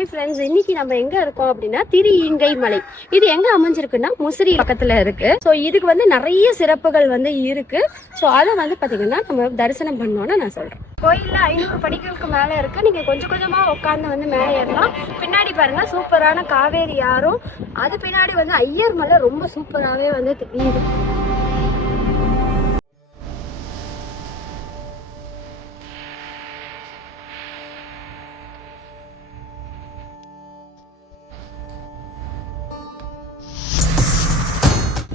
Hi friends, இன்னைக்கு நம்ம எங்க இருக்கோம் அப்படின்னா திரியீங்கை மலை. இது எங்க அமைஞ்சிருக்குன்னா முசிறி பக்கத்துல இருக்கு. ஸோ இதுக்கு வந்து நிறைய சிறப்புகள் வந்து இருக்கு. ஸோ அதை வந்து பாத்தீங்கன்னா நம்ம தரிசனம் பண்ணோம்னு நான் சொல்றேன். கோயில்ல 500 படிகளுக்கு மேல இருக்கு. நீங்க கொஞ்சம் கொஞ்சமா உட்காந்து வந்து மேலே ஏறலாம். பின்னாடி பாருங்க சூப்பரான காவேரி ஆறும், அது பின்னாடி வந்து ஐயர் மலை ரொம்ப சூப்பராகவே வந்து தெரியுது.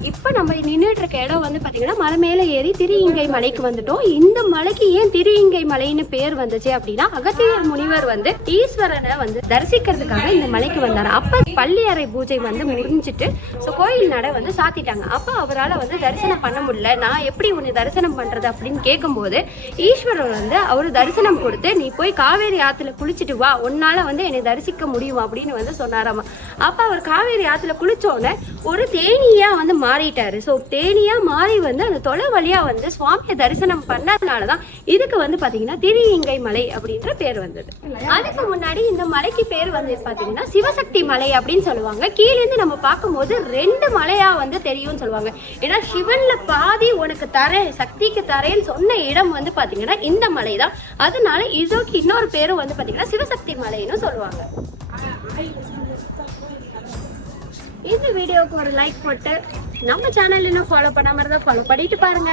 இப்போ நம்ம நின்றுட்டு இருக்க இடம் வந்து பார்த்தீங்கன்னா மலை மேலே ஏறி திரியீங்கை மலைக்கு வந்துட்டோம். இந்த மலைக்கு ஏன் திரியீங்கை மலைன்னு பேர் வந்துச்சு அப்படின்னா, அகத்தியர் முனிவர் வந்து ஈஸ்வரனை வந்து தரிசிக்கிறதுக்காக இந்த மலைக்கு வந்தார். அப்போ பள்ளி அறை பூஜை வந்து முடிஞ்சிட்டு ஸோ கோயில் நடை வந்து சாத்திட்டாங்க. அப்போ அவரால் வந்து தரிசனம் பண்ண முடியல. நான் எப்படி உன்னை தரிசனம் பண்ணுறது அப்படின்னு கேட்கும்போது ஈஸ்வரர் வந்து அவர் தரிசனம் கொடுத்து, நீ போய் காவேரி ஆற்றுல குளிச்சுட்டு வா, உன்னால வந்து என்னை தரிசிக்க முடியும் அப்படின்னு வந்து சொன்னாராமா. அப்போ அவர் காவேரி ஆற்றுல குளிச்சோடனே ஒரு தேனியா வந்து மாறிட்டாரு. ஸோ தேனியா மாறி வந்து அந்த தொலை வழியா வந்து சுவாமியை தரிசனம் பண்ணதுனாலதான் இதுக்கு வந்து பாத்தீங்கன்னா திரியீங்கை மலை அப்படின்ற பேர் வந்தது. அதுக்கு முன்னாடி இந்த மலைக்கு பேர் வந்து பாத்தீங்கன்னா சிவசக்தி மலை அப்படின்னு சொல்லுவாங்க. கீழேந்து நம்ம பார்க்கும்போது 2 மலையா வந்து தெரியும்னு சொல்லுவாங்க. ஏன்னா சிவன்ல பாதி உனக்கு தரேன், சக்திக்கு தரேன்னு சொன்ன இடம் வந்து பாத்தீங்கன்னா இந்த மலை தான். அதனால இதோக்கு இன்னொரு பேரும் வந்து பாத்தீங்கன்னா சிவசக்தி மலைன்னு சொல்லுவாங்க. இந்த வீடியோவுக்கு ஒரு லைக் போட்டு நம்ம சேனல் இன்னும் ஃபாலோ பண்ணாம இருந்தா ஃபாலோ பண்ணிட்டு பாருங்க.